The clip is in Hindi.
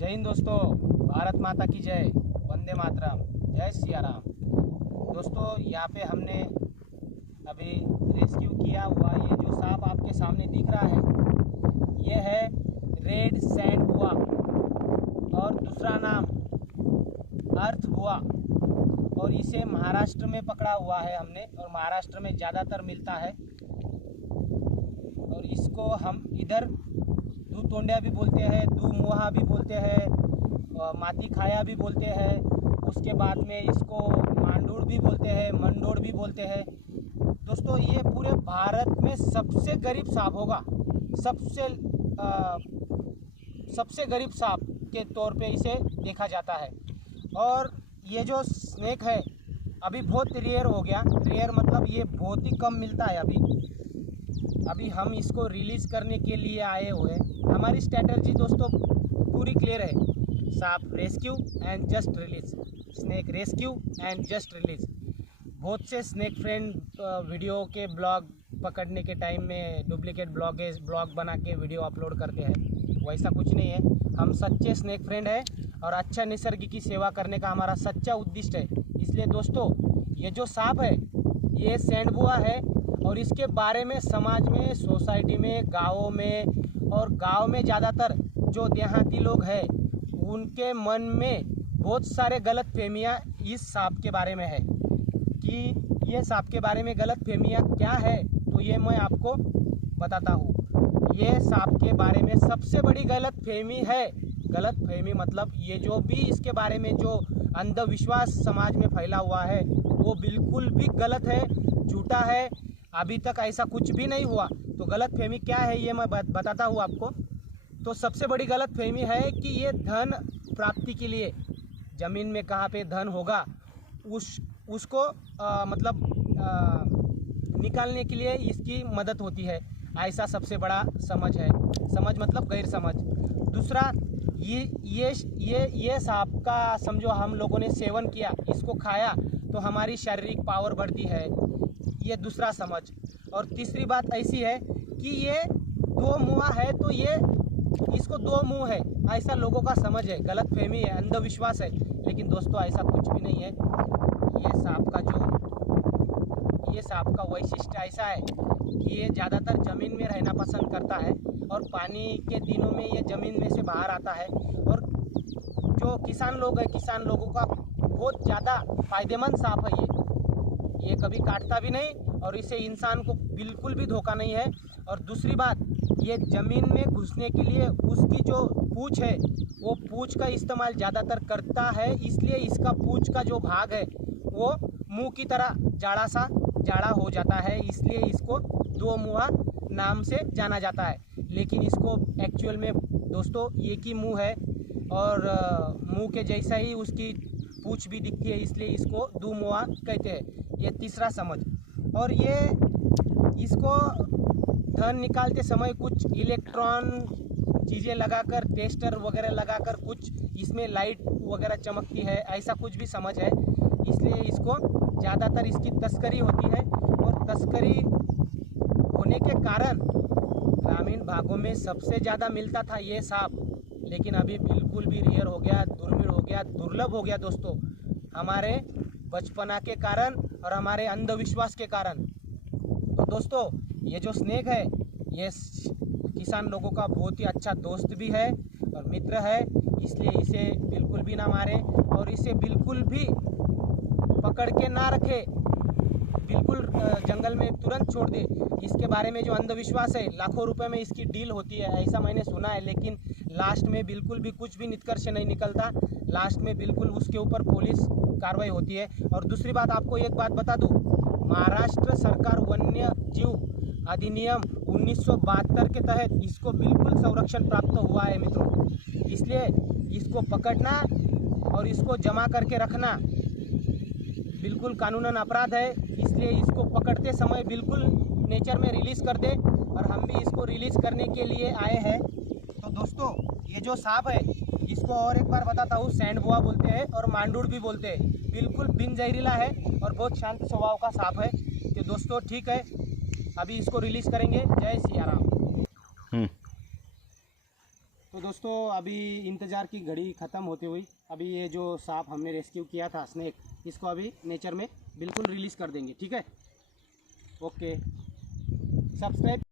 जय हिंद दोस्तों, भारत माता की जय, वंदे मातरम, जय सिया राम। दोस्तों यहाँ पे हमने अभी रेस्क्यू किया हुआ ये जो सांप आपके सामने दिख रहा है, ये है रेड सैंड बुआ और दूसरा नाम अर्थ बुआ। और इसे महाराष्ट्र में पकड़ा हुआ है हमने, और महाराष्ट्र में ज़्यादातर मिलता है। और इसको हम इधर दू तोंडिया भी बोलते हैं, दू मुहा भी बोलते हैं, माती खाया भी बोलते हैं। उसके बाद में इसको मांडूड़ भी बोलते हैं, मंडोड़ भी बोलते हैं। दोस्तों ये पूरे भारत में सबसे गरीब सांप होगा, सबसे गरीब सांप के तौर पे इसे देखा जाता है। और ये जो स्नेक है अभी बहुत रेयर हो गया। रेयर मतलब ये बहुत ही कम मिलता है अभी हम इसको रिलीज़ करने के लिए आए हुए हैं। हमारी स्ट्रैटेजी दोस्तों पूरी क्लियर है, सांप rescue and just release, snake rescue and just release. बहुत से स्नेक फ्रेंड वीडियो के ब्लॉग पकड़ने के टाइम में डुप्लीकेट ब्लॉग बना के वीडियो अपलोड करते हैं, वैसा कुछ नहीं है। हम सच्चे स्नेक फ्रेंड हैं और अच्छा निसर्ग की सेवा करने का हमारा सच्चा उद्देश्य है। इसलिए दोस्तों ये जो सांप है ये सैंड बुआ है, और इसके बारे में समाज में, सोसाइटी में, गाँवों में, और गांव में ज़्यादातर जो देहाती लोग हैं उनके मन में बहुत सारे गलत फहमियाँ इस सांप के बारे में है। कि ये सांप के बारे में गलत फहमियाँ क्या है, तो ये मैं आपको बताता हूँ। ये सांप के बारे में सबसे बड़ी गलत फहमी है, गलत फहमी मतलब ये जो भी इसके बारे में जो अंधविश्वास समाज में फैला हुआ है वो बिल्कुल भी गलत है, झूठा है। अभी तक ऐसा कुछ भी नहीं हुआ। तो गलत फहमी क्या है ये मैं बताता हूँ आपको। तो सबसे बड़ी गलत फहमी है कि ये धन प्राप्ति के लिए, ज़मीन में कहाँ पे धन होगा उसको निकालने के लिए इसकी मदद होती है, ऐसा सबसे बड़ा समझ है। समझ मतलब गैर समझ। दूसरा ये सांप का समझो हम लोगों ने सेवन किया, इसको खाया तो हमारी शारीरिक पावर बढ़ती है, ये दूसरा समझ। और तीसरी बात ऐसी है कि ये दो मुँहा है, तो ये इसको दो मुंह है, ऐसा लोगों का समझ है, गलत फहमी है, अंधविश्वास है। लेकिन दोस्तों ऐसा कुछ भी नहीं है। ये सांप का वैशिष्ट्य ऐसा है कि ये ज़्यादातर ज़मीन में रहना पसंद करता है, और पानी के दिनों में ये ज़मीन में से बाहर आता है। और जो किसान लोग हैं, किसान लोगों का बहुत ज़्यादा फायदेमंद सांप है ये कभी काटता भी नहीं, और इसे इंसान को बिल्कुल भी धोखा नहीं है। और दूसरी बात, ये ज़मीन में घुसने के लिए उसकी जो पूँछ है वो पूँछ का इस्तेमाल ज़्यादातर करता है, इसलिए इसका पूँछ का जो भाग है वो मुंह की तरह जाड़ा हो जाता है, इसलिए इसको दो मुँहा नाम से जाना जाता है। लेकिन इसको एक्चुअल में दोस्तों एक ही मुँह है, और मुँह के जैसा ही उसकी पूँछ भी दिखती है, इसलिए इसको दो मुँहा कहते हैं। ये तीसरा समझ। और ये इसको धन निकालते समय कुछ इलेक्ट्रॉन चीज़ें लगाकर, टेस्टर वगैरह लगाकर कुछ इसमें लाइट वगैरह चमकती है, ऐसा कुछ भी समझ है। इसलिए इसको ज़्यादातर इसकी तस्करी होती है, और तस्करी होने के कारण ग्रामीण भागों में सबसे ज़्यादा मिलता था ये सांप, लेकिन अभी बिल्कुल भी रेयर हो गया, दुर्मिल हो गया, दुर्लभ हो गया दोस्तों, हमारे बचपना के कारण और हमारे अंधविश्वास के कारण। तो दोस्तों ये जो स्नेक है ये किसान लोगों का बहुत ही अच्छा दोस्त भी है और मित्र है, इसलिए इसे बिल्कुल भी ना मारें, और इसे बिल्कुल भी पकड़ के ना रखे, बिल्कुल जंगल में तुरंत छोड़ दे। इसके बारे में जो अंधविश्वास है, लाखों रुपए में इसकी डील होती है, ऐसा मैंने सुना है, लेकिन लास्ट में बिल्कुल भी कुछ भी निष्कर्ष नहीं निकलता। लास्ट में बिल्कुल उसके ऊपर पुलिस कार्रवाई होती है। और दूसरी बात आपको एक बात बता दूं, महाराष्ट्र सरकार वन्य जीव अधिनियम 1972 के तहत इसको बिल्कुल संरक्षण प्राप्त हुआ है मित्रों। इसलिए इसको पकड़ना और इसको जमा करके रखना बिल्कुल कानूनन अपराध है। इसलिए इसको पकड़ते समय बिल्कुल नेचर में रिलीज़ कर दे, और हम भी इसको रिलीज़ करने के लिए आए हैं। तो दोस्तों ये जो सांप है इसको और एक बार बताता हूँ, सैंड बुआ बोलते हैं और मांडूड़ भी बोलते हैं। बिल्कुल बिन जहरीला है और बहुत शांत स्वभाव का सांप है। तो दोस्तों ठीक है, अभी इसको रिलीज़ करेंगे। जय सिया राम। तो दोस्तों दोस्तों अभी इंतज़ार की घड़ी ख़त्म होती हुई अभी ये जो सांप हमने रेस्क्यू किया था स्नेक, इसको अभी नेचर में बिल्कुल रिलीज़ कर देंगे। ठीक है, ओके, सब्सक्राइब।